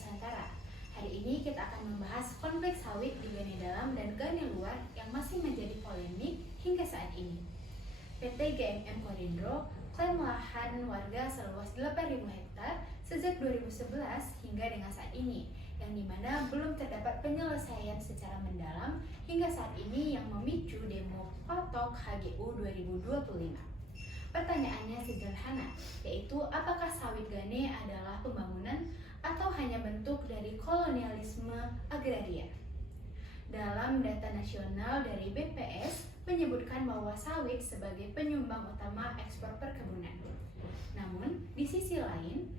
Nusantara. Hari ini kita akan membahas konflik sawit di Gane Dalam dan Gane Luar yang masih menjadi polemik hingga saat ini. PT GMM Korindro klaim lahan warga seluas 8.000 hektar sejak 2011 hingga dengan saat ini, yang dimana belum terdapat penyelesaian secara mendalam hingga saat ini yang memicu demo patok HGU 2025. Pertanyaannya sederhana, yaitu apakah sawit Gane adalah pembangunan atau hanya bentuk dari kolonialisme agraria? Dalam data nasional dari BPS menyebutkan bahwa sawit sebagai penyumbang utama ekspor perkebunan. Namun, di sisi lain,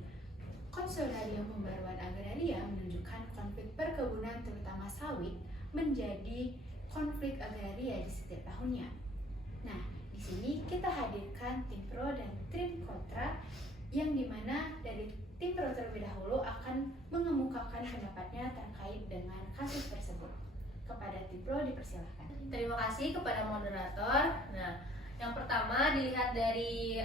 Konsulario Pembaruan Agraria menunjukkan konflik perkebunan terutama sawit menjadi konflik agraria di setiap tahunnya. Nah, di sini kita hadirkan tim pro dan tim kontra, yang dimana dari tim pro terlebih dahulu akan mengemukakan pendapatnya terkait dengan kasus tersebut. Kepada tim pro dipersilahkan. Terima kasih kepada moderator. Nah, yang pertama dilihat dari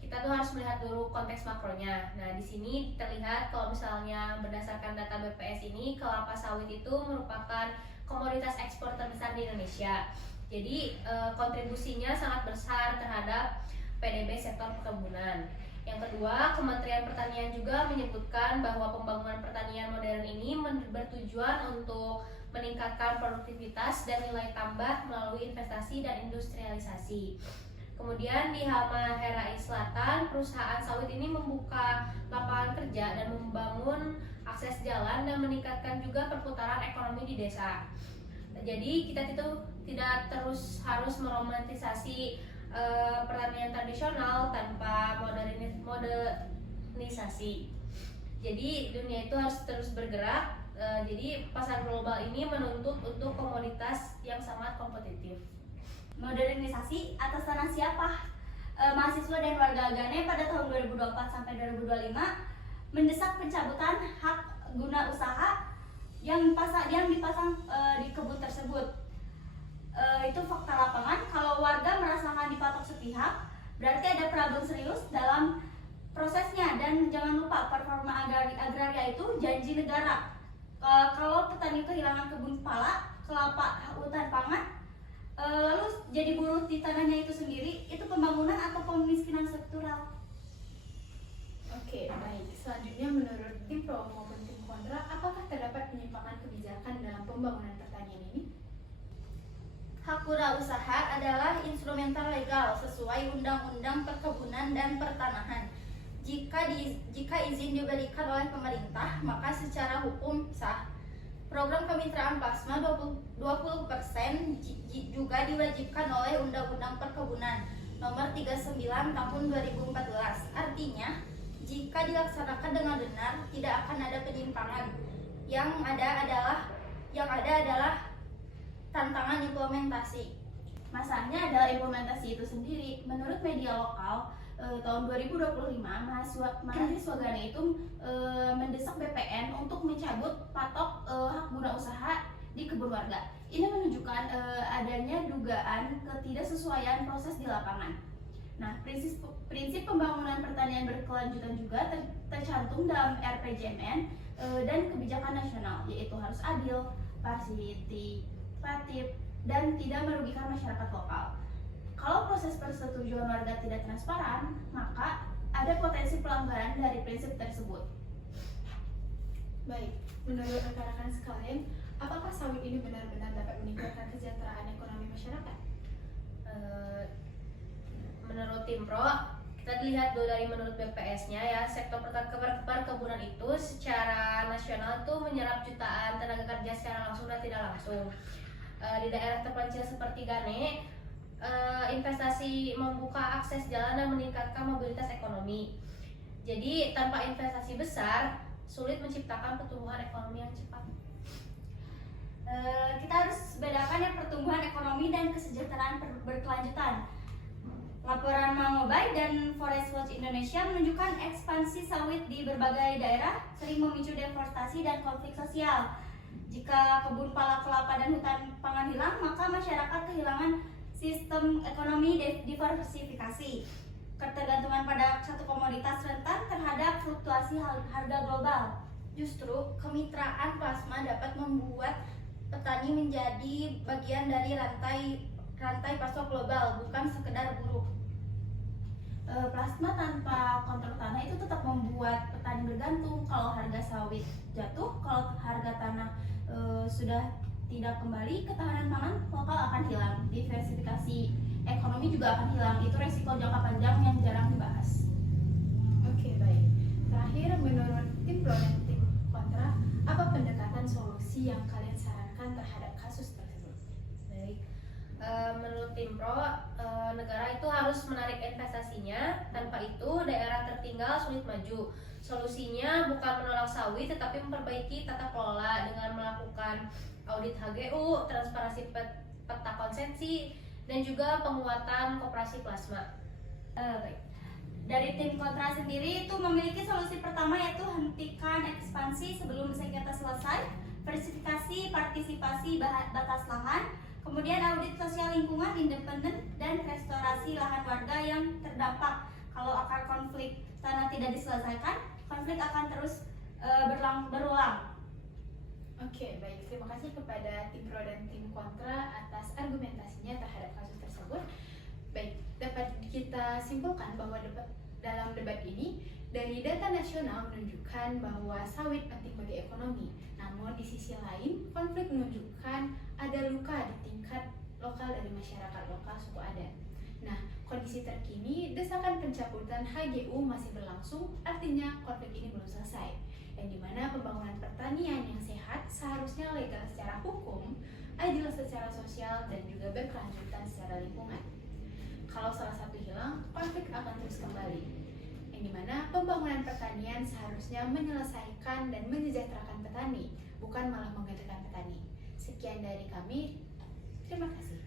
kita tuh harus melihat dulu konteks makronya. Nah, di sini terlihat kalau misalnya berdasarkan data BPS ini, kelapa sawit itu merupakan komoditas ekspor terbesar di Indonesia. Jadi kontribusinya sangat besar terhadap PDB sektor perkebunan. Yang kedua, Kementerian Pertanian juga menyebutkan bahwa pembangunan pertanian modern ini bertujuan untuk meningkatkan produktivitas dan nilai tambah melalui investasi dan industrialisasi. Kemudian di Halmahera Selatan, perusahaan sawit ini membuka lapangan kerja dan membangun akses jalan dan meningkatkan juga perputaran ekonomi di desa. Jadi kita itu tidak terus harus meromantisasi pertanian tradisional tanpa modernisasi. Jadi dunia itu harus terus bergerak. Jadi pasar global ini menuntut untuk komoditas yang sangat kompetitif. Modernisasi atas tanah siapa? Mahasiswa dan warga Gane pada tahun 2024 sampai 2025 mendesak pencabutan hak guna usaha yang dipasang di kebun tersebut. Itu fakta lapangan. Kalau warga merasakan dipatok sepihak, berarti ada problem serius dalam prosesnya. Dan jangan lupa, performa agraria itu janji negara. Kalau petani kehilangan kebun kepala, kelapa, hutan pangan, lalu jadi buruh di tanahnya itu sendiri, itu pembangunan atau pemiskinan struktural? Oke, baik. Selanjutnya menurut tim pro maupun tim kontra, apakah terdapat penyimpangan kebijakan dalam pembangunan pertanian ini? Hak guna usaha adalah instrumental legal sesuai Undang-Undang Perkebunan dan Pertanahan. Jika izin diberikan oleh pemerintah, maka secara hukum sah. Program kemitraan plasma 20% juga diwajibkan oleh Undang-Undang Perkebunan Nomor 39 Tahun 2014. Artinya, jika dilaksanakan dengan benar, tidak akan ada penyimpangan. Yang ada adalah tantangan implementasi. Masalahnya adalah implementasi itu sendiri. Menurut media lokal, tahun 2025 mahasiswa Gane itu mendesak BPN untuk mencabut patok hak guna usaha di kebun warga. Ini menunjukkan adanya dugaan ketidaksesuaian proses di lapangan. Nah, prinsip pembangunan pertanian berkelanjutan juga tercantum dalam RPJMN dan kebijakan nasional, yaitu harus adil, partisipatif, dan tidak merugikan masyarakat lokal. Kalau proses persetujuan warga tidak transparan, maka ada potensi pelanggaran dari prinsip tersebut. Baik, menurut rekan-rekan sekalian, apakah sawit ini benar-benar dapat meningkatkan kesejahteraan ekonomi masyarakat? Menurut tim pro, kita lihat dulu dari menurut BPS-nya ya, sektor perkebunan itu secara nasional itu menyerap jutaan tenaga kerja secara langsung dan tidak langsung. Di daerah terpencil seperti Gane, investasi membuka akses jalan dan meningkatkan mobilitas ekonomi. Jadi tanpa investasi besar, sulit menciptakan pertumbuhan ekonomi yang cepat. Kita harus bedakan ya pertumbuhan ekonomi dan kesejahteraan berkelanjutan. Laporan Mangobai dan Forest Watch Indonesia menunjukkan ekspansi sawit di berbagai daerah sering memicu deforestasi dan konflik sosial. Jika kebun pala kelapa dan hutan pangan hilang, maka masyarakat kehilangan sistem ekonomi diversifikasi. ketergantungan pada satu komoditas rentan terhadap fluktuasi harga global. Justru kemitraan plasma dapat membuat petani menjadi bagian dari rantai pasok global, bukan sekedar buruh. Plasma tanpa kontrol tanah itu tetap membuat petani bergantung. Kalau harga sawit jatuh, kalau harga tanah sudah tidak kembali, ketahanan pangan lokal akan hilang. Diversifikasi ekonomi juga akan hilang. Itu resiko jangka panjang yang jarang dibahas. Oke, baik. Terakhir, menurut tim pro dan tim kontra, apa pendekatan solusi yang kalian sarankan terhadap kasus tersebut? Baik. Menurut tim pro, negara itu harus menarik investasinya. Tanpa itu, daerah tertinggal sulit maju. Solusinya bukan menolak sawit, tetapi memperbaiki tata kelola dengan melakukan audit HGU, transparansi peta konsesi, dan juga penguatan koperasi plasma. Baik. Dari tim kontra sendiri itu memiliki solusi pertama, yaitu hentikan ekspansi sebelum sengketa selesai, diversifikasi partisipasi batas lahan, kemudian audit sosial lingkungan independen, dan restorasi lahan warga yang terdampak. Kalau akar konflik tanah tidak diselesaikan, konflik akan terus berulang. Oke, baik. Terima kasih kepada tim pro dan tim kontra atas argumentasinya terhadap kasus tersebut. Baik, dapat kita simpulkan bahwa dalam debat ini, dari data nasional menunjukkan bahwa sawit penting bagi ekonomi. Namun di sisi lain, konflik menunjukkan ada luka di tingkat lokal dari masyarakat lokal suku adat. Nah, kondisi terkini, desakan pencabutan HGU masih berlangsung, artinya konflik ini belum selesai. Yang dimana pembangunan pertanian yang sehat seharusnya legal secara hukum, adil secara sosial, dan juga berkelanjutan secara lingkungan. Kalau salah satu hilang, konflik akan terus kembali. Yang dimana pembangunan pertanian seharusnya menyelesaikan dan mensejahterakan petani, bukan malah menggagalkan petani. Sekian dari kami, terima kasih.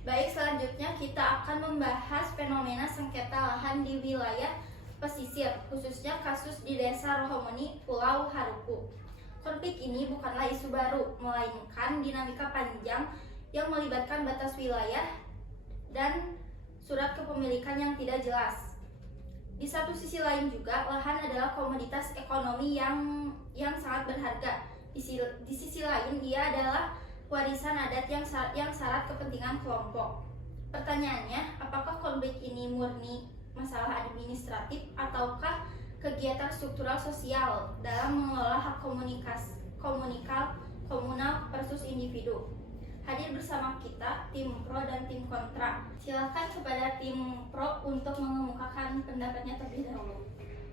Baik, selanjutnya kita akan membahas fenomena sengketa lahan di wilayah pesisir, khususnya kasus di Desa Rohomoni, Pulau Haruku. Konflik ini bukanlah isu baru, melainkan dinamika panjang yang melibatkan batas wilayah dan surat kepemilikan yang tidak jelas. Di satu sisi lain juga, lahan adalah komoditas ekonomi yang sangat berharga. Di sisi lain, ia adalah warisan adat yang syarat kepentingan kelompok. Pertanyaannya, apakah konflik ini murni masalah administratif ataukah kegiatan struktural sosial dalam mengelola hak komunal versus individu? Hadir bersama kita tim pro dan tim kontra. Silakan kepada tim pro untuk mengemukakan pendapatnya terlebih dahulu.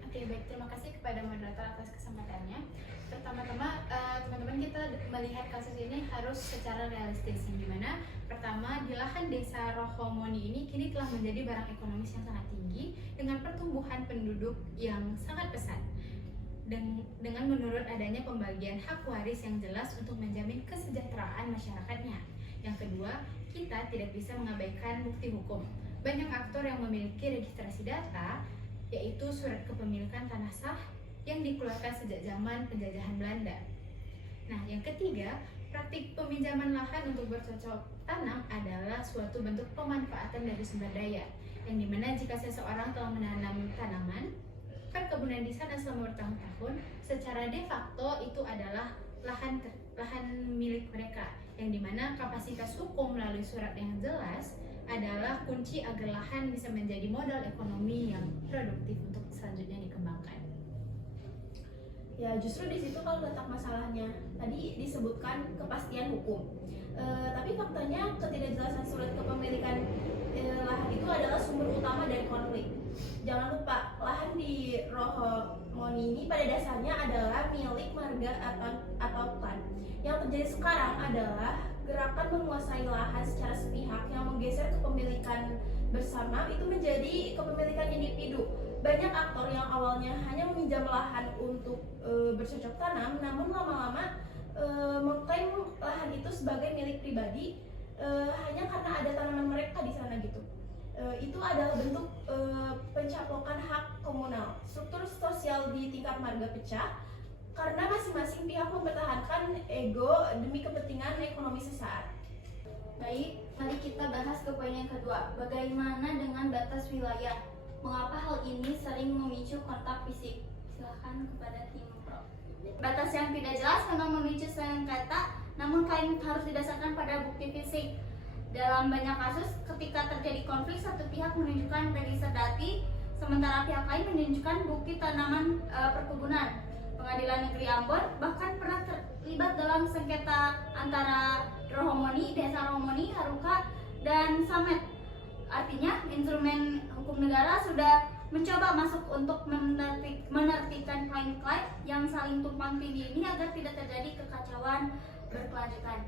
Oke, baik. Terima kasih kepada moderator atas kesempatannya. Pertama-tama, teman-teman, kita melihat kasus ini harus secara realistis, yang dimana pertama, di lahan Desa Rohomoni ini kini telah menjadi barang ekonomis yang sangat tinggi dengan pertumbuhan penduduk yang sangat pesat. Dengan menurut adanya pembagian hak waris yang jelas untuk menjamin kesejahteraan masyarakatnya. Yang kedua, kita tidak bisa mengabaikan bukti hukum. Banyak aktor yang memiliki registrasi data, yaitu surat kepemilikan tanah sah yang dikeluarkan sejak zaman penjajahan Belanda. Nah, yang ketiga, praktik peminjaman lahan untuk bercocok tanam adalah suatu bentuk pemanfaatan dari sumber daya, yang dimana jika seseorang telah menanam tanaman perkebunan di sana selama bertahun-tahun, secara de facto itu adalah lahan milik mereka, yang dimana kapasitas hukum melalui surat yang jelas adalah kunci agar lahan bisa menjadi modal ekonomi yang produktif untuk selanjutnya dikembangkan. Ya, justru di situ kalau letak masalahnya. Tadi disebutkan kepastian hukum. Tapi faktanya ketidakjelasan surat kepemilikan lahan itu adalah sumber utama dari konflik. Jangan lupa, lahan di Rohomoni ini pada dasarnya adalah milik marga atau klan. Yang terjadi sekarang adalah gerakan menguasai lahan secara sepihak yang menggeser kepemilikan bersama itu menjadi kepemilikan individu. Banyak aktor yang awalnya hanya meminjam lahan untuk bercocok tanam, namun lama-lama mengklaim lahan itu sebagai milik pribadi hanya karena ada tanaman mereka di sana gitu. Itu adalah bentuk pencaplokan hak komunal. Struktur sosial di tingkat marga pecah karena masing-masing pihak mempertahankan ego demi kepentingan ekonomi sesaat. Baik, mari kita bahas ke poin yang kedua. Bagaimana dengan batas wilayah? Mengapa hal ini sering memicu kontak fisik? Silahkan kepada tim pro. Batas yang tidak jelas memang memicu sengketa, namun klaim harus didasarkan pada bukti fisik. Dalam banyak kasus, ketika terjadi konflik, satu pihak menunjukkan register dati, sementara pihak lain menunjukkan bukti tanaman perkebunan. Pengadilan Negeri Ambon bahkan pernah terlibat dalam sengketa antara Rohomoni, Desa Rohomoni, Haruka, dan Samet. Artinya, instrumen hukum negara sudah mencoba masuk untuk menertibkan klaim-klaim yang saling tumpang tindih ini agar tidak terjadi kekacauan berkelanjutan.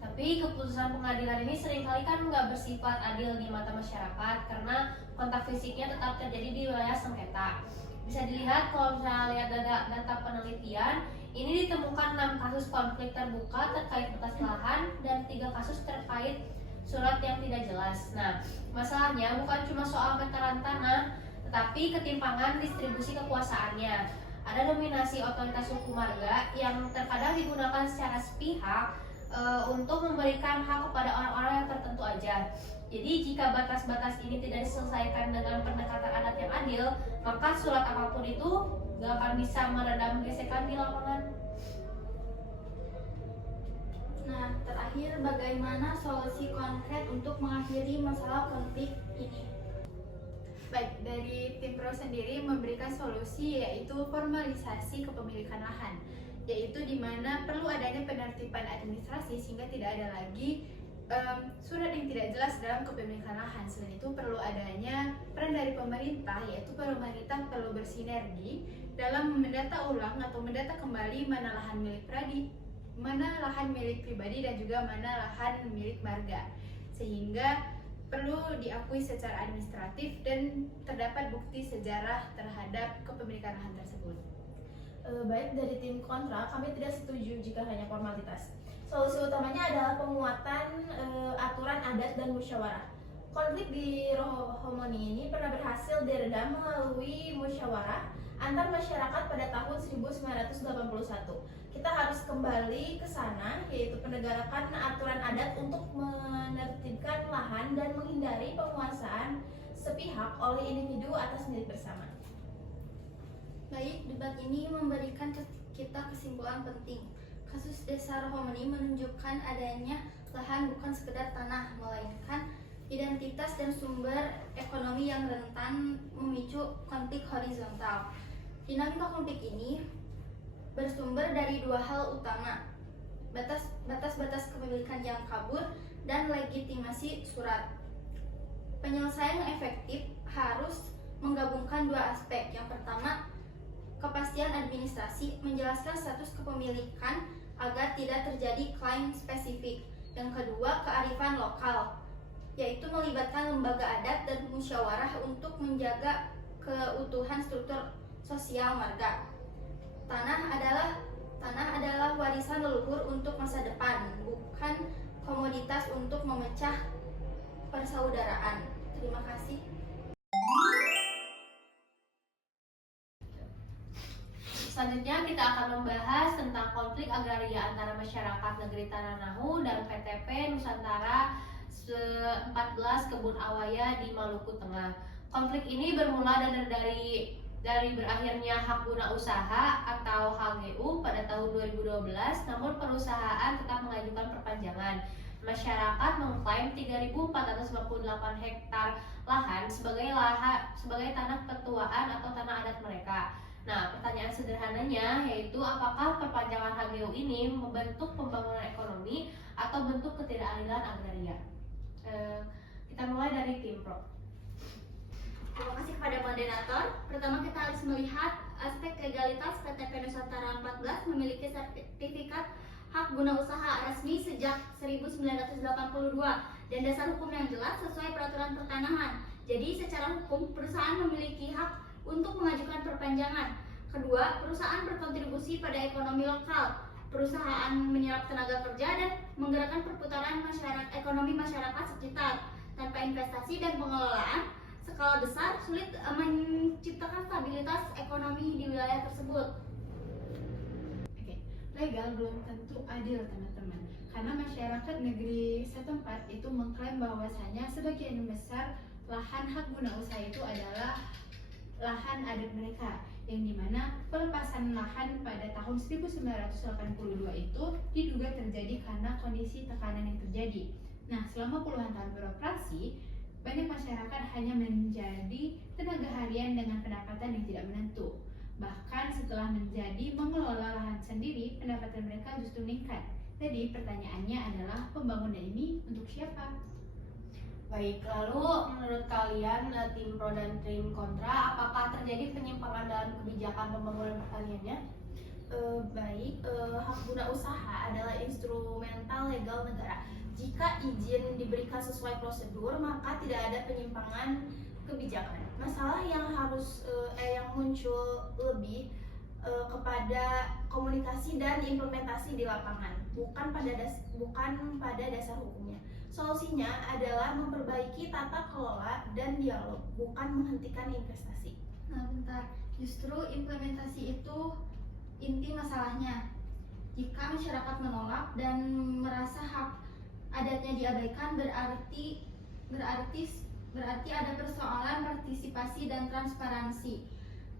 Tapi keputusan pengadilan ini seringkali kan nggak bersifat adil di mata masyarakat karena kontak fisiknya tetap terjadi di wilayah sengketa. Bisa dilihat kalau misalnya lihat data penelitian, ini ditemukan 6 kasus konflik terbuka terkait batas lahan dan 3 kasus terkait surat yang tidak jelas. Nah, masalahnya bukan cuma soal meteran tanah, tetapi ketimpangan distribusi kekuasaannya. Ada dominasi otoritas hukum marga yang terkadang digunakan secara sepihak untuk memberikan hak kepada orang-orang yang tertentu aja. Jadi jika batas-batas ini tidak diselesaikan dengan pendekatan adat yang adil, maka surat apapun itu gak akan bisa meredam gesekan di lapangan. Nah, terakhir bagaimana solusi konkret untuk mengakhiri masalah konflik ini? Baik, dari tim pro sendiri memberikan solusi yaitu formalisasi kepemilikan lahan, yaitu di mana perlu adanya penertiban administrasi sehingga tidak ada lagi surat yang tidak jelas dalam kepemilikan lahan. Selain itu perlu adanya peran dari pemerintah, yaitu pemerintah perlu bersinergi dalam mendata ulang atau mendata kembali mana lahan milik pribadi dan juga mana lahan milik marga, sehingga perlu diakui secara administratif dan terdapat bukti sejarah terhadap kepemilikan lahan tersebut. Baik, dari tim kontra, kami tidak setuju jika hanya formalitas. Solusi utamanya adalah penguatan aturan adat dan musyawarah. Konflik di Rohomoni ini pernah berhasil diredam melalui musyawarah antar masyarakat pada tahun 1981. Kita harus kembali ke sana, yaitu penegakan aturan adat untuk menertibkan lahan dan menghindari penguasaan sepihak oleh individu atas milik bersama. Baik, debat ini memberikan kita kesimpulan penting. Kasus Desa Rohomoni menunjukkan adanya lahan bukan sekedar tanah, melainkan identitas dan sumber ekonomi yang rentan memicu konflik horizontal. Dinamika konflik ini bersumber dari 2 hal utama, batas-batas kepemilikan yang kabur dan legitimasi surat. Penyelesaian yang efektif harus menggabungkan 2 aspek. Yang pertama, kepastian administrasi, menjelaskan status kepemilikan agar tidak terjadi klaim spesifik. Yang kedua, kearifan lokal, yaitu melibatkan lembaga adat dan musyawarah untuk menjaga keutuhan struktur sosial marga. Tanah adalah warisan leluhur untuk masa depan, bukan komoditas untuk memecah persaudaraan. Terima kasih. Selanjutnya kita akan membahas tentang konflik agraria antara masyarakat negeri Tananahu dan PTP Nusantara 14 Kebun Awaya di Maluku Tengah. Konflik ini bermula dari berakhirnya hak guna usaha atau HGU pada tahun 2012, namun perusahaan tetap mengajukan perpanjangan. Masyarakat mengklaim 3.458 hektar lahan sebagai tanah ketuaan atau tanah adat mereka. Nah, pertanyaan sederhananya yaitu apakah perpanjangan HGU ini membentuk pembangunan ekonomi atau bentuk ketidakadilan agraria? Kita mulai dari tim pro. Terima kasih kepada moderator. Pertama kita harus melihat aspek legalitas. PTP Nusantara 14 memiliki sertifikat hak guna usaha resmi sejak 1982 dan dasar hukum yang jelas sesuai peraturan pertanahan. Jadi secara hukum perusahaan memiliki hak untuk mengajukan perpanjangan. Kedua, perusahaan berkontribusi pada ekonomi lokal. Perusahaan menyerap tenaga kerja dan menggerakkan perputaran ekonomi masyarakat sekitar. Tanpa investasi dan pengelolaan skala besar, sulit menciptakan stabilitas ekonomi di wilayah tersebut. Oke, legal belum tentu adil teman-teman. karena masyarakat negeri setempat itu mengklaim bahwasanya sebagian besar lahan hak guna usaha itu adalah lahan adat mereka, yang dimana pelepasan lahan pada tahun 1982 itu diduga terjadi karena kondisi tekanan yang terjadi. Nah, selama puluhan tahun beroperasi, banyak masyarakat hanya menjadi tenaga harian dengan pendapatan yang tidak menentu. Bahkan setelah menjadi mengelola lahan sendiri, pendapatan mereka justru meningkat. Jadi pertanyaannya adalah, pembangunan ini untuk siapa? Baik, lalu menurut kalian tim pro dan tim kontra, apakah terjadi penyimpangan dalam kebijakan pembangunan pertaniannya? Hak guna usaha adalah instrumental legal negara. Jika izin diberikan sesuai prosedur, maka tidak ada penyimpangan kebijakan. Masalah yang yang muncul lebih kepada komunikasi dan implementasi di lapangan, bukan pada dasar hukumnya. Solusinya adalah memperbaiki tata kelola dan dialog, bukan menghentikan investasi. Nah, bentar. Justru implementasi itu inti masalahnya. Jika masyarakat menolak dan merasa hak adatnya diabaikan, berarti ada persoalan partisipasi dan transparansi.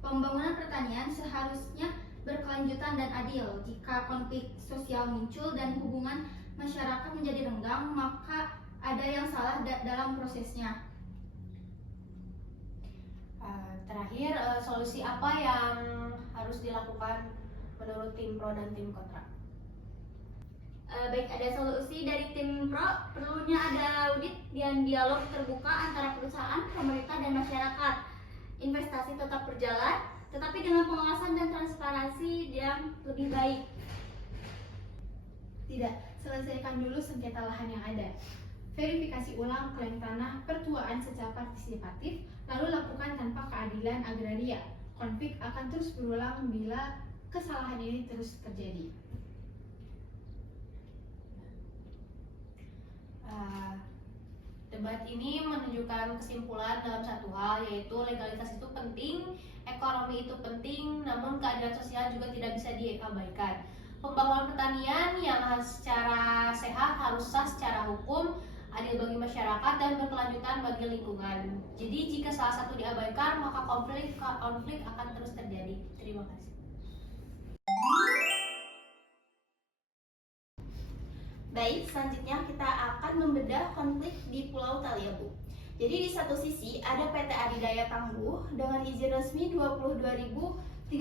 Pembangunan pertanian seharusnya berkelanjutan dan adil. Jika konflik sosial muncul dan hubungan masyarakat menjadi renggang, maka ada yang salah dalam prosesnya. Terakhir, solusi apa yang harus dilakukan menurut tim pro dan tim kontra? Baik, ada solusi dari tim pro, perlunya ada audit dan dialog terbuka antara perusahaan, pemerintah, dan masyarakat. Investasi tetap berjalan, tetapi dengan pengawasan dan transparansi yang lebih baik. Tidak, selesaikan dulu sengketa lahan yang ada. Verifikasi ulang klaim tanah pertuaan secara partisipatif, lalu lakukan tanpa keadilan agraria. Konflik akan terus berulang bila kesalahan ini terus terjadi. Debat ini menunjukkan kesimpulan dalam satu hal, yaitu legalitas itu penting, ekonomi itu penting, namun keadilan sosial juga tidak bisa diabaikan. Pembangunan pertanian yang secara sehat harus sah secara hukum, adil bagi masyarakat, dan berkelanjutan bagi lingkungan. Jadi jika salah satu diabaikan, maka konflik akan terus terjadi. Terima kasih. Baik, selanjutnya kita akan membedah konflik di Pulau Taliabu. Jadi di satu sisi ada PT Adidaya Tangguh dengan izin resmi 22.332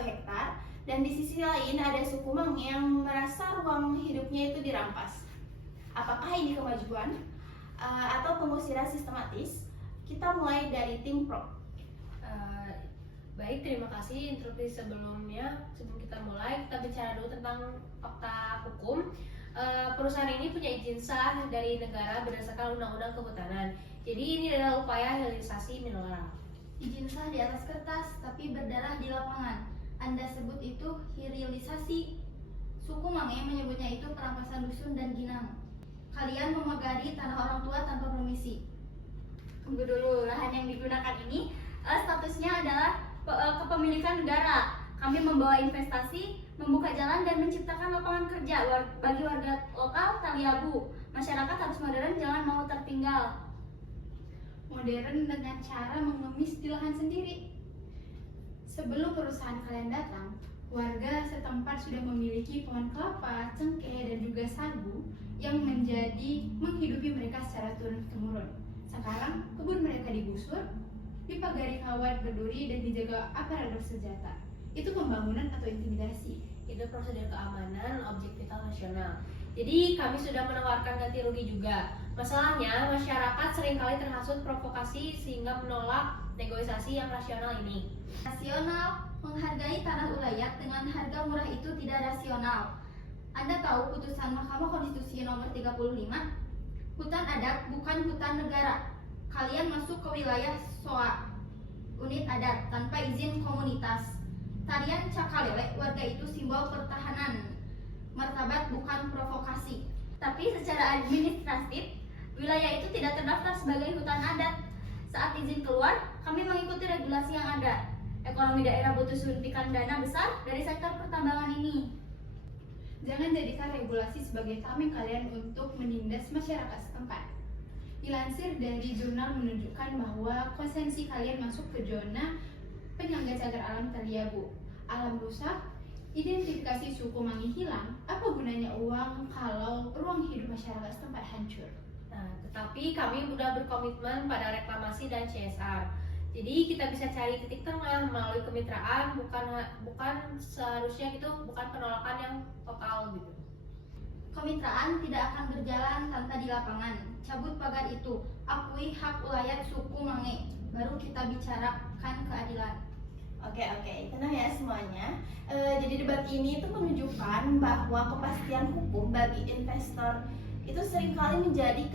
hektar, dan di sisi lain ada suku Mang yang merasa ruang hidupnya itu dirampas. Apakah ini kemajuan atau pengusiran sistematis? Kita mulai dari tim pro. Baik, terima kasih interupsi sebelumnya. Sebelum kita mulai, kita bicara dulu tentang fakta hukum. Perusahaan ini punya izin sah dari negara berdasarkan Undang-Undang Kehutanan. Jadi ini adalah upaya hilirisasi mineral. Izin sah di atas kertas, tapi berdarah di lapangan. Anda sebut itu hilirisasi. Suku Mange menyebutnya itu perampasan dusun dan ginang. Kalian memegari tanah orang tua tanpa permisi. Tunggu dulu, lahan yang digunakan ini statusnya adalah kepemilikan negara. Kami membawa investasi, membuka jalan, dan menciptakan lapangan kerja bagi warga lokal Taliabu. Masyarakat harus modern, jangan mau tertinggal. Modern dengan cara mengemis di lahan sendiri. Sebelum perusahaan kalian datang, warga setempat sudah memiliki pohon kelapa, cengkeh, dan juga sagu yang menghidupi mereka secara turun-temurun. Sekarang kebun mereka digusur, dipagari kawat berduri, dan dijaga aparat bersenjata. Itu pembangunan atau intimidasi? Itu prosedur keamanan objek vital nasional. Jadi kami sudah menawarkan ganti rugi juga. Masalahnya masyarakat seringkali terhasut provokasi sehingga menolak negosiasi yang rasional ini. Rasional, menghargai tanah ulayat dengan harga murah itu tidak rasional. Anda tahu putusan Mahkamah Konstitusi nomor 35? Hutan adat bukan hutan negara. Kalian masuk ke wilayah SOA, unit adat, tanpa izin komunitas. Tarian Cakalele warga itu simbol pertahanan martabat, bukan provokasi. Tapi secara administratif, wilayah itu tidak terdaftar sebagai hutan adat. Saat izin keluar, kami mengikuti regulasi yang ada. Ekonomi daerah butuh suntikan dana besar dari sektor pertambangan ini. Jangan jadikan regulasi sebagai tameng kalian untuk menindas masyarakat setempat. Dilansir dari jurnal menunjukkan bahwa konsensi kalian masuk ke zona penyangga cagar alam Taliabu. Alam rusak, identifikasi suku Mangi hilang, apa gunanya uang kalau ruang hidup masyarakat setempat hancur? Nah, tetapi kami sudah berkomitmen pada reklamasi dan CSR. Jadi kita bisa cari titik tengah melalui kemitraan, bukan seharusnya gitu, bukan penolakan yang total gitu. Kemitraan tidak akan berjalan tanpa di lapangan. Cabut pagar itu, akui hak ulayat suku Mange. Baru kita bicarakan keadilan. Oke, tenang ya semuanya. Jadi debat ini itu menunjukkan bahwa kepastian hukum bagi investor itu seringkali menjadi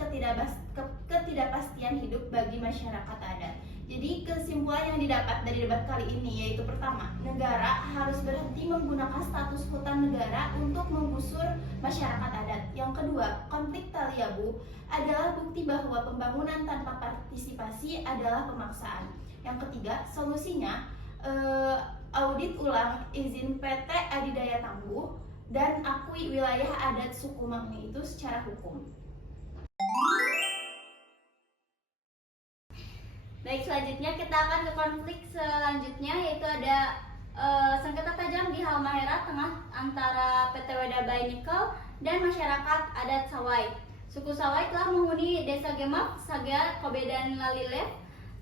ketidakpastian hidup bagi masyarakat adat. Jadi kesimpulan yang didapat dari debat kali ini yaitu pertama, negara harus berhenti menggunakan status hutan negara untuk menggusur masyarakat adat. Yang kedua, konflik Taliabu adalah bukti bahwa pembangunan tanpa partisipasi adalah pemaksaan. Yang ketiga, solusinya audit ulang izin PT Adidaya Tambu dan akui wilayah adat suku Mangi itu secara hukum. Baik, selanjutnya kita akan ke konflik selanjutnya, yaitu ada sengketa tajam di Halmahera Tengah antara PT Wedabai Nikel dan masyarakat adat Sawai. Suku Sawai telah menghuni desa Gemak, Sagear, Kobe, dan Lalilev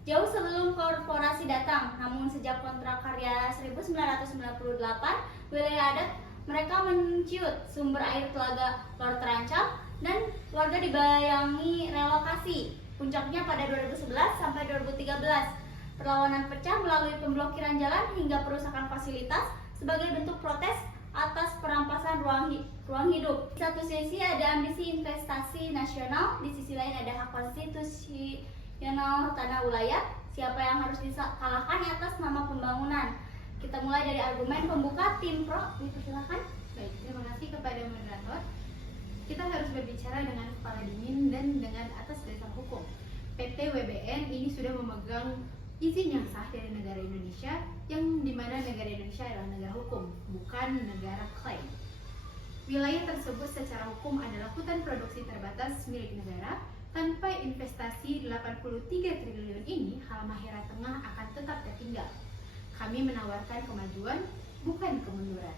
jauh sebelum korporasi datang. Namun sejak kontrak karya 1998, wilayah adat mereka menciut sumber air telaga Lor terancam dan warga dibayangi relokasi. Puncaknya pada 2011 sampai 2013. Perlawanan pecah melalui pemblokiran jalan hingga perusakan fasilitas sebagai bentuk protes atas perampasan ruang hidup. Di satu sisi ada ambisi investasi nasional, di sisi lain ada hak konstitusional tanah wilayah. Siapa yang harus dikalahkan atas nama pembangunan? Kita mulai dari argumen pembuka. Tim Pro, dipersilakan. Baik, terima kasih kepada moderator. Kita harus berbicara dengan kepala dingin dan dengan atas dasar hukum. PT WBN ini sudah memegang izin yang sah dari negara Indonesia, yang dimana negara Indonesia adalah negara hukum, bukan negara klaim. Wilayah tersebut secara hukum adalah hutan produksi terbatas milik negara. Tanpa investasi 83 triliun ini, Halmahera Tengah akan tetap tertinggal. Kami menawarkan kemajuan, bukan kemunduran.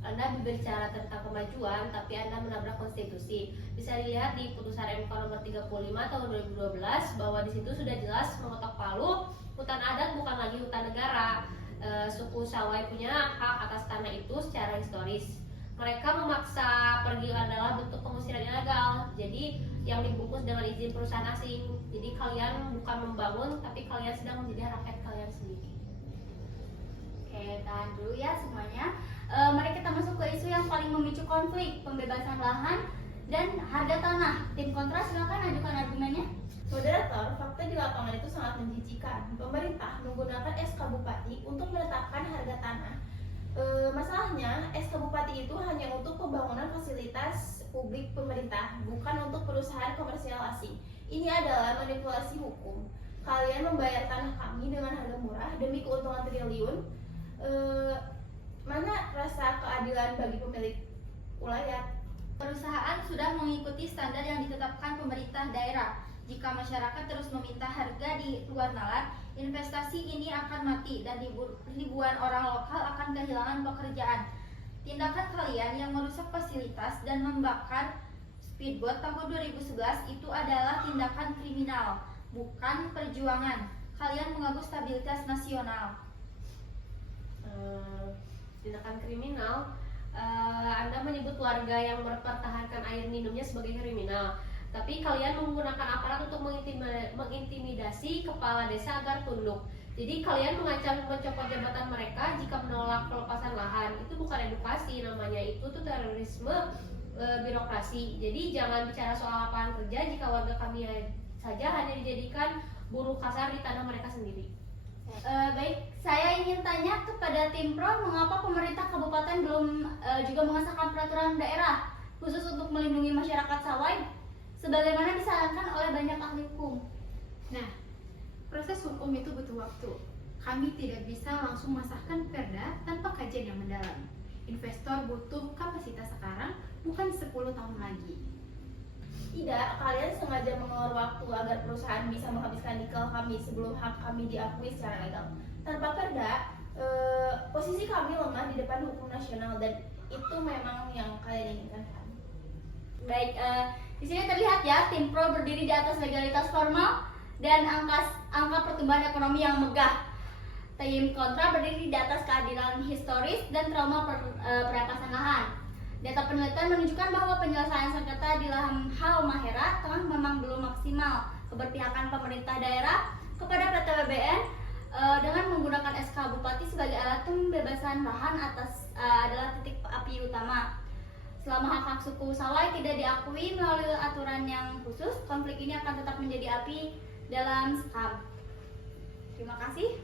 Anda berbicara tentang kemajuan, tapi Anda menabrak konstitusi. Bisa dilihat di putusan MK nomor 35 tahun 2012 bahwa di situ sudah jelas mengetok palu, hutan adat bukan lagi hutan negara. Suku Sawai punya hak atas tanah itu secara historis. Mereka memaksa pergi adalah bentuk pengusiran ilegal. Jadi yang dibungkus dengan izin perusahaan asing. Jadi kalian bukan membangun, tapi kalian sedang menjadi rakyat kalian sendiri. Oke, tahan dulu ya semuanya. Mari kita masuk ke isu yang paling memicu konflik, pembebasan lahan dan harga tanah. Tim kontra silakan ajukan argumennya. Moderator, fakta di lapangan itu sangat menjijikan. Pemerintah menggunakan SK Bupati untuk menetapkan harga tanah. Masalahnya, SK Bupati itu hanya untuk pembangunan fasilitas publik pemerintah, bukan untuk perusahaan komersial asing. Ini adalah manipulasi hukum. Kalian membayar tanah kami dengan harga murah demi keuntungan triliun. Mana rasa keadilan bagi pemilik ulayat? Perusahaan sudah mengikuti standar yang ditetapkan pemerintah daerah. Jika masyarakat terus meminta harga di luar nalar, investasi ini akan mati dan ribuan orang lokal akan kehilangan pekerjaan. Tindakan kalian yang merusak fasilitas dan membakar speedboat tahun 2011 itu adalah tindakan kriminal, bukan perjuangan. Kalian mengganggu stabilitas nasional. Tindakan kriminal, Anda menyebut warga yang mempertahankan air minumnya sebagai kriminal, tapi kalian menggunakan aparat untuk mengintimidasi kepala desa agar tunduk. Jadi kalian mengancam mencopot jabatan mereka jika menolak pelepasan lahan. Itu bukan edukasi, namanya itu tuh terorisme birokrasi. Jadi jangan bicara soal lapangan kerja jika warga kami saja hanya dijadikan buruh kasar di tanah mereka sendiri. Baik, saya ingin tanya kepada tim Pro, mengapa pemerintah kabupaten belum juga mengesahkan peraturan daerah khusus untuk melindungi masyarakat Sawai sebagaimana disarankan oleh banyak ahli hukum? Nah, proses hukum itu butuh waktu. Kami tidak bisa langsung mengesahkan perda tanpa kajian yang mendalam. Investor butuh kapasitas sekarang, bukan 10 tahun lagi. Tidak, kalian sengaja mengulur waktu agar perusahaan bisa menghabiskan nikel kami sebelum hak kami diakui secara legal. Tanpa perda, posisi kami lemah di depan hukum nasional dan itu memang yang kalian inginkan. Baik, di sini terlihat ya tim pro berdiri di atas legalitas formal dan angka pertumbuhan ekonomi yang megah. Tim kontra berdiri di atas keadilan historis dan trauma perampasan lahan. Data penelitian menunjukkan bahwa penyelesaian sengketa di lahan Halmahera Tengah memang belum maksimal. Keberpihakan pemerintah daerah kepada PTBBN dengan menggunakan SK Bupati sebagai alat pembebasan lahan adalah titik api utama. Selama hak-hak suku Sawai tidak diakui melalui aturan yang khusus, konflik ini akan tetap menjadi api dalam sekam. Terima kasih.